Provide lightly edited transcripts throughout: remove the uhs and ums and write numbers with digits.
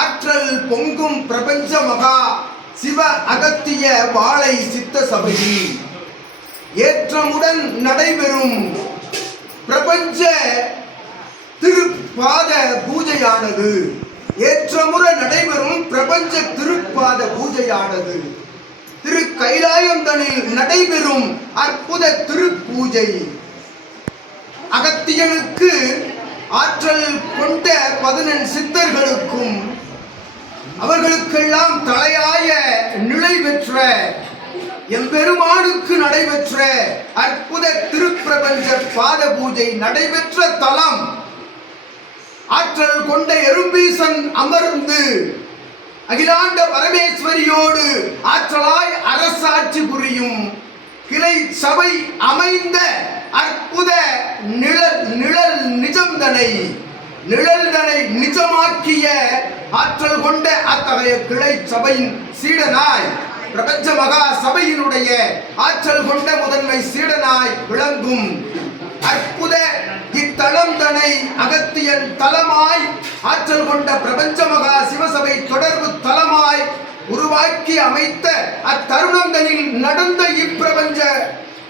ஆற்றல் பொங்கும் பிரபஞ்ச மகா சிவ அகத்திய வாழை சித்த சபையில் ஏற்றமுடன் நடைபெறும் பிரபஞ்ச திருப்பாத பூஜையானது ஏற்றமுற நடைபெறும் பிரபஞ்ச திருப்பாத பூஜையானது திரு கைலாயந்தனில் நடைபெறும் அற்புத திருப்பூஜை. அகத்தியனுக்கு ஆற்றல் கொண்ட 11 சித்தர்களுக்கும் அவர்களுக்கெல்லாம் தலையாய நிலை பெற்ற எம்பெருமானுக்கு நடைபெற்ற அற்புத திருப்பிரபஞ்ச பாத பூஜை நடைபெற்ற தலம். ஆற்றல் கொண்ட எறும்பீசன் அமர்ந்து அகிலாண்ட பரமேஸ்வரியோடு ஆற்றலாய் அரசாட்சி புரியும் கிளை சபை அமைந்த அற்புத நிழல் நிழல்தனை நிஜமாக்கிய ஆற்றல் கொண்ட அத்தகைய கிளை சபையின் சீடனாய் பிரபஞ்ச மகா சபையினுடைய ஆற்றல் கொண்ட முதன்மை சீடனாய் விளங்கும் அற்புத இத்தலம் தனை அகத்தியன் தலமாய் ஆற்றல் கொண்ட பிரபஞ்ச மகா சிவசபை தொடர்பு தலமாய் உருவாக்கி அமைத்த அத்தருணந்தனில் நடந்த இப்பிரபஞ்ச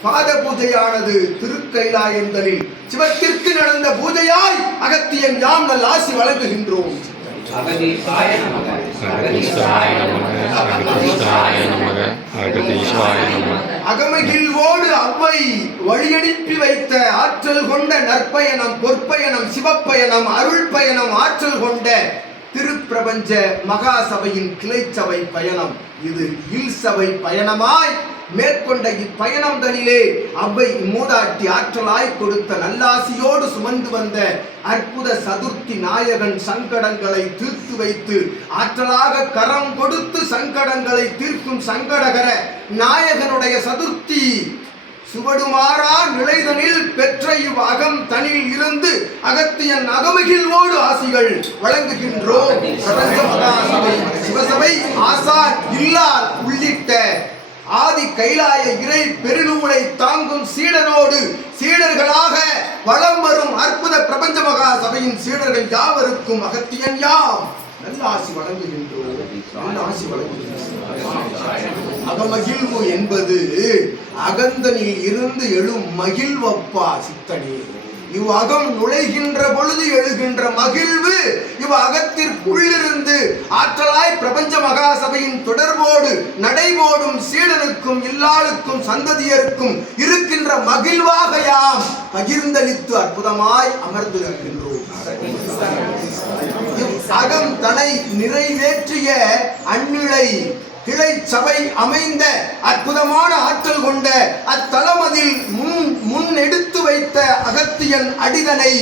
பாத பூஜையானது திருக்கைலாயந்தனில் சிவத்திற்கு நடந்த பூஜையாய் அகத்தியன் யாம் நல் ஆசி வழங்குகின்றோம். அகமகிழ்வோடு அவ்வை வழியனுப்பி வைத்த ஆற்றல் கொண்ட நற்பயணம் பொற்பயணம் சிவப்பயணம் அருள் பயணம் ஆற்றல் கொண்ட திருப்பிரபஞ்ச மகா சபையின் கிளை சபை பயணம். இது இல் சபை பயணமாய் மேற்கொண்ட இப்பயணம் தனிலே அவ்வை மூதாட்டி ஆற்றலாய் கொடுத்த நல்லாசியோடு சுமந்து வந்த அற்புத சதுர்த்தி நாயகன் சங்கடங்களை தீர்த்து வைத்து ஆற்றலாக கரம் கொடுத்து சங்கடங்களை தீர்க்கும் சங்கடகர நாயகனுடைய சதுர்த்தி சுவடுமாறா நிலைதனில் பெற்ற இவ் அகம் தனில் இருந்து அகத்தியன் அகமகிழ்வோடு ஆசிகள் வழங்குகின்றோம். பிரபஞ்ச மகா சபை சிவசபை ஆசான் இல்லால் உள்ளிட்ட ஆதி கைலாய இறை பெருநூலை தாங்கும் சீடனோடு சீடர்களாக வலம் வரும் அற்புத பிரபஞ்ச மகா சபையின் சீடர்கள் யாவருக்கும் அகத்தியன் யாம் நல்ல ஆசி வழங்குகின்றோம். நல்ல ஆசி வழங்குகின்றோம். அகமகிழ்வு என்பது அகந்தனில் இருந்து எழும் மகிழ்வப்பா சித்தனே. இவ் அகம் நுழைகின்ற பொழுது எழுகின்ற மகிழ்வு இவ் அகத்திற்குள்ளிருந்து ஆற்றலாய் பிரபஞ்ச மகா சபையின் தொடர்போடு நடைபோடும் சீடனுக்கும் இல்லாளுக்கும் சந்ததியருக்கும் இருக்கின்ற மகிழ்வாக யாம் பகிர்ந்தளித்து அற்புதமாய் அமர்ந்து நிற்கின்றோம். அகம் தனை நிறைவேற்றிய அந்நிலை கிளை சபை அமைந்த அற்புதமான ஆற்றல் கொண்ட அத்தலமதில் முன் எடுத்து வைத்த அகத்தியன் அடிதனை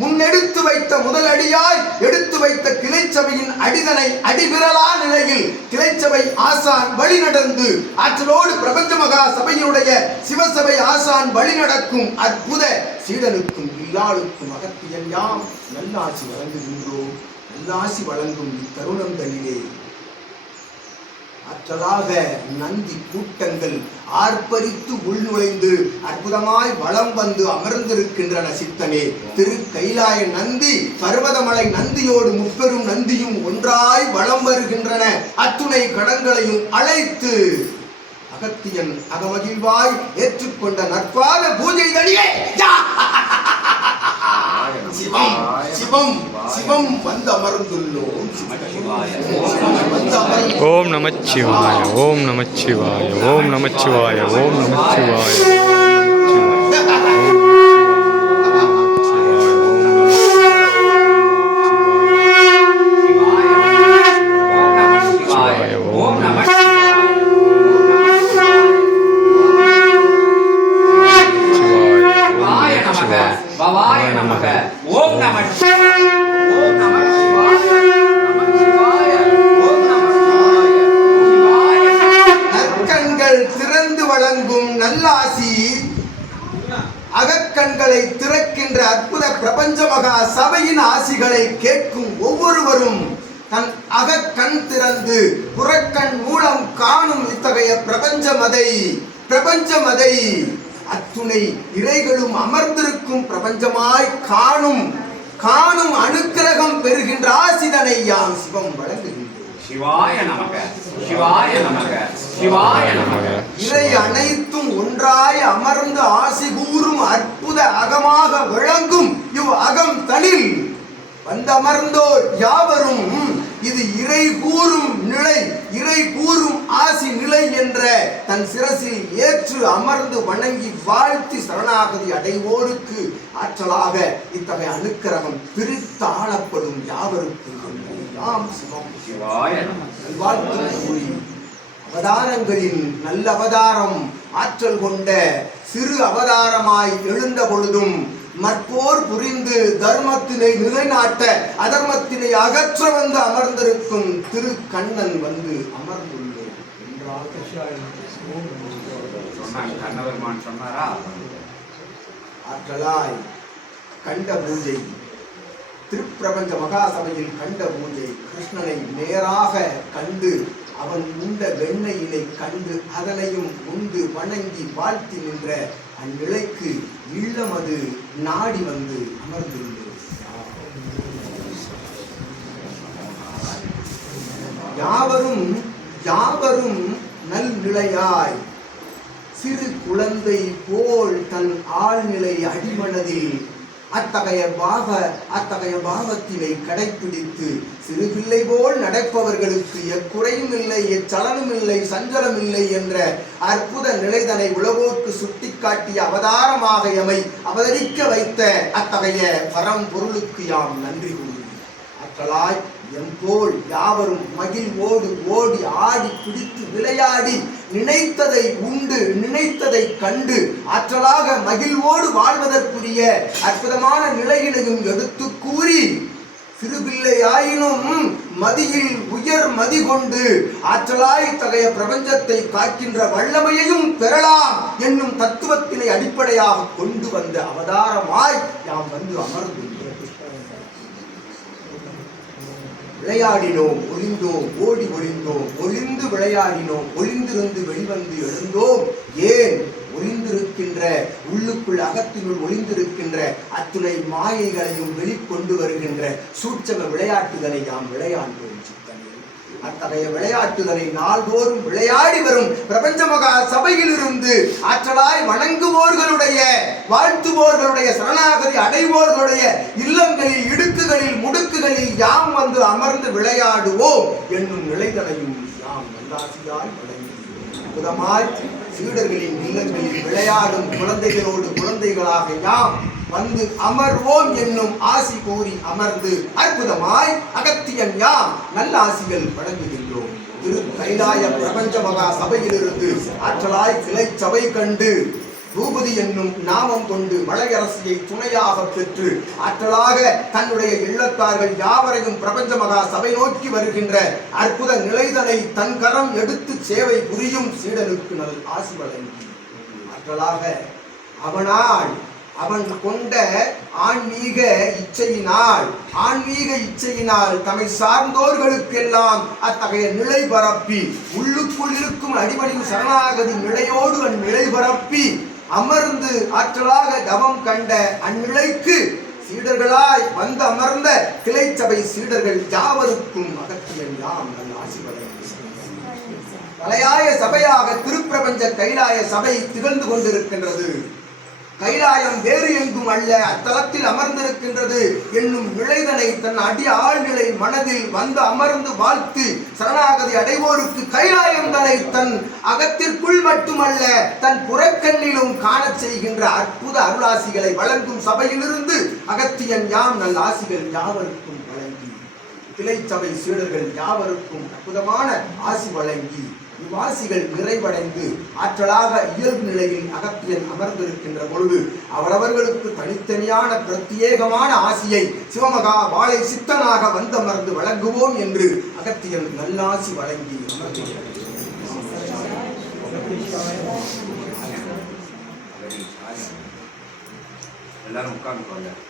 முன்னெடுத்து வைத்த முதலடியாய் எடுத்து வைத்த கிளை சபையின் அடிதனை அடிவிரலா நிலையில் கிளை சபை ஆசான் வழி நடந்து ஆற்றலோடு பிரபஞ்ச மகா சபையினுடைய சிவசபை ஆசான் வழி நடக்கும் அற்புத சீடனுக்கும் இல்லாளுக்கும் அகத்தியன் யாம் நல்லாசி வழங்குகின்றோம். நல்லாசி வழங்கும் இத்தருணங்களிலே ஆற்றலாக நந்தி கூட்டங்கள் ஆர்ப்பரித்து உள்நுழைந்து அற்புதமாய் வலம் வந்து அமர்ந்திருக்கின்றன சித்தனே. திரு கைலாய நந்தி பர்வதமலை நந்தியோடு முப்பெரும் நந்தியும் ஒன்றாய் வலம் வருகின்றன. அத்துணை கடங்களையும் அழைத்து அகத்தியன் அகமகிழ்வாய் ஏற்றுக்கொண்ட நற்பாத பூஜை தனியே சிவம் சிவம் சிவம் வந்து அமர்ந்துள்ளோம். ஓம் நமச்சிவாய ஓம் நமச்சிவாய ஓம் நமச்சிவாய ஓம் நமச்சிவாய. நல்லாசி அகக்கண்களை திறக்கின்ற அற்புத பிரபஞ்ச மகா சபையின் ஆசிகளை கேட்கும் ஒவ்வொருவரும் தன் அகக்கண் திறந்து புறக்கண் மூலம் காணும் இத்தகைய பிரபஞ்சமதை அத்துணை இறைகளும் அமர்ந்திருக்கும் பிரபஞ்சமாய் காணும் காணும் அனுக்கிரகம் பெறுகின்ற ஆசிதனை யாம் சிவம் வழங்குகின்றோம். சிவாய நமக சிவாய நமக சிவாய நமக. இறை அனைத்தும் ஒன்றாய் அமர்ந்து ஆசி கூறும் அற்புத அகமாக விளங்கும் இவ் அகம் தனில் வந்தமர்ந்தோர் யாவரும் இது இறை கூறும் நிலை, இறை கூறும் ஆசி நிலை என்ற தன் சிரசில் ஏற்று அமர்ந்து வணங்கி வாழ்த்தி சரணாகதி அடைவோருக்கு ஆற்றலாக இத்தகைய அனுக்கிரகம் பிரித்து ஆளப்படும் யாவருக்கு யாம் சிவம் சிவாய நமக. வாழ்த்து கூறி அவதாரங்களின் நல்ல அவதாரம் ஆற்றல் கொண்ட சிறு அவதாரமாய் எழுந்த பொழுதும் மற்போர் புரிந்து தர்மத்தினை நிலைநாட்ட அதர்மத்தினை அகற்ற வந்து அமர்ந்திருக்கும் திரு கண்ணன் வந்து அமர்ந்துள்ளது என்றால் கண்ணபெருமான் சொன்னாரா? ஆற்றலாய் கண்ட பூஜை, திருப்பிரபஞ்ச மகாசபையில் கண்ட பூஜை, கிருஷ்ணனை நேராக கண்டு அவன் உண்ட வெண்ணையினை கண்டு அதனையும் உண்டு வணங்கி வாழ்த்தி நின்ற அந்நிலைக்கு இல்லம் அது நாடி வந்து அமர்ந்திருந்தது. யாவரும் யாவரும் நல்நிலையாய் சிறு குழந்தை போல் தன் ஆழ்நிலை அடிமனதில் அத்தகைய பாவத்தினை கடைபிடித்து சிறு பிள்ளை போல் நடப்பவர்களுக்கு எக்குறையும் இல்லை, எச்சலனும் இல்லை, சஞ்சலம் இல்லை என்ற அற்புத நிலைதனை உலகோர்க்கு சுட்டிக்காட்டிய அவதாரமாக எமை அவதரிக்க வைத்த அத்தகைய பரம்பொருளுக்கு யாம் நன்றி கூறி ஆற்றலாய் எம்போல் யாவரும் மகிழ்வோடு ஓடி ஆடி பிடித்து விளையாடி நினைத்ததை உண்டு நினைத்ததை கண்டு ஆற்றலாக மகிழ்வோடு வாழ்வதற்குரிய அற்புதமான நிலையினையும் எடுத்து கூறி சிறுபிள்ளை ஆயினும் மதியில் உயர் மதி கொண்டு ஆற்றலாய் தகைய பிரபஞ்சத்தை காக்கின்ற வல்லமையையும் பெறலாம் என்னும் தத்துவத்தினை அடிப்படையாக கொண்டு வந்த அவதாரமாய் யாம் வந்து அமர்ந்து விளையாடினோம், ஒளிந்தோம், ஓடி ஒளிந்தோம், ஒளிந்து விளையாடினோம், ஒளிந்திருந்து வெளிவந்து எழுந்தோம். ஏன் ஒளிந்திருக்கின்ற உள்ளுக்குள் அகத்தினுள் ஒளிந்திருக்கின்ற அத்துணை மாயைகளையும் வெளிக்கொண்டு வருகின்ற சூட்சம விளையாட்டுகளை யாம் விளையாண்டோம். அத்தகைய விளையாட்டுகளை நாள்தோறும் விளையாடி வரும் பிரபஞ்ச மகா சபையிலிருந்து ஆற்றலாய் வணங்குவோர்களுடைய வாழ்த்துவோர்களுடைய சரணாகதி அடைவோர்களுடைய இல்லங்களில் இடுக்குகளில் முடுக்குகளில் யாம் வந்து அமர்ந்து விளையாடுவோம் என்னும் நிலைகளையும் யாம் நல்லாசியாய் வழங்கி அற்புதமாய் சீடர்களின் இல்லங்களில் விளையாடும் குழந்தைகளோடு குழந்தைகளாக யாம் வந்து அமர்வோம் என்னும் ஆசி கூறி அமர்ந்து அற்புதமாய் அகத்தியன் யாம் நல்ல ஆசிகள் வழங்குகின்றோம். திரு கைலாய பிரபஞ்ச மகா சபையிலிருந்து ஆற்றலாய் கிளை சபை கண்டு பூபதி என்னும் நாமம் கொண்டு மலையரசியை துணையாக பெற்று ஆற்றலாக தன்னுடைய இல்லத்தார்கள் யாவரையும் பிரபஞ்ச மகா சபை நோக்கி வருகின்ற அற்புத நிலைதனை தன் கரம் எடுத்து சேவை புரியும் சீடனுக்கு நல் ஆசி வழங்கி ஆற்றலாக அவன் கொண்ட ஆன்மீக இச்சையினால் தம்மை சார்ந்தோர்களுக்கெல்லாம் அத்தகைய நிலை பரப்பி உள்ளுக்குள் இருக்கும் அடிபணிவு சரணாகதி நிலையோடு அந்நிலை பரப்பி அமர்ந்து ஆற்றலாக தவம் கண்ட அந்நிலைக்கு சீடர்களாய் வந்து அமர்ந்த கிளை சபை சீடர்கள் யாவருக்கும் அகத்தியன் யாம் நல்ல ஆசி வழங்கி தலையாய சபையாக திருப்பிரபஞ்ச கைலாய சபை திகழ்ந்து கொண்டிருக்கின்றது. கைலாயம் வேறு எங்கும் அல்ல, அத்தலத்தில் அமர்ந்திருக்கின்றது என்னும் நிலைதனை தன் அடி ஆழ்நிலை மனதில் வந்து அமர்ந்து வாழ்த்து சரணாகதி அடைவோருக்கு கைலாயம் தனை தன் அகத்திற்குள் மட்டுமல்ல தன் புறக்கண்ணிலும் காணச் செய்கின்ற அற்புத அருளாசிகளை வழங்கும் சபையிலிருந்து அகத்தியன் யாம் நல்ல ஆசிகள் யாவருக்கும் வழங்கி கிளை சபை சீடர்கள் யாவருக்கும் அற்புதமான ஆசி வழங்கி வாசிகள் நிறைவடைந்து ஆற்றலாக இயல்பு நிலையில் அகத்தியன் அமர்ந்திருக்கின்ற பொழுது அவரவர்களுக்கு தனித்தனியான பிரத்யேகமான ஆசியை சிவமகா வாழை சித்தனாக வந்தமர்ந்து வழங்குவோம் என்று அகத்தியன் நல்லாசி வழங்கி எல்லாரும் உட்கார்ந்து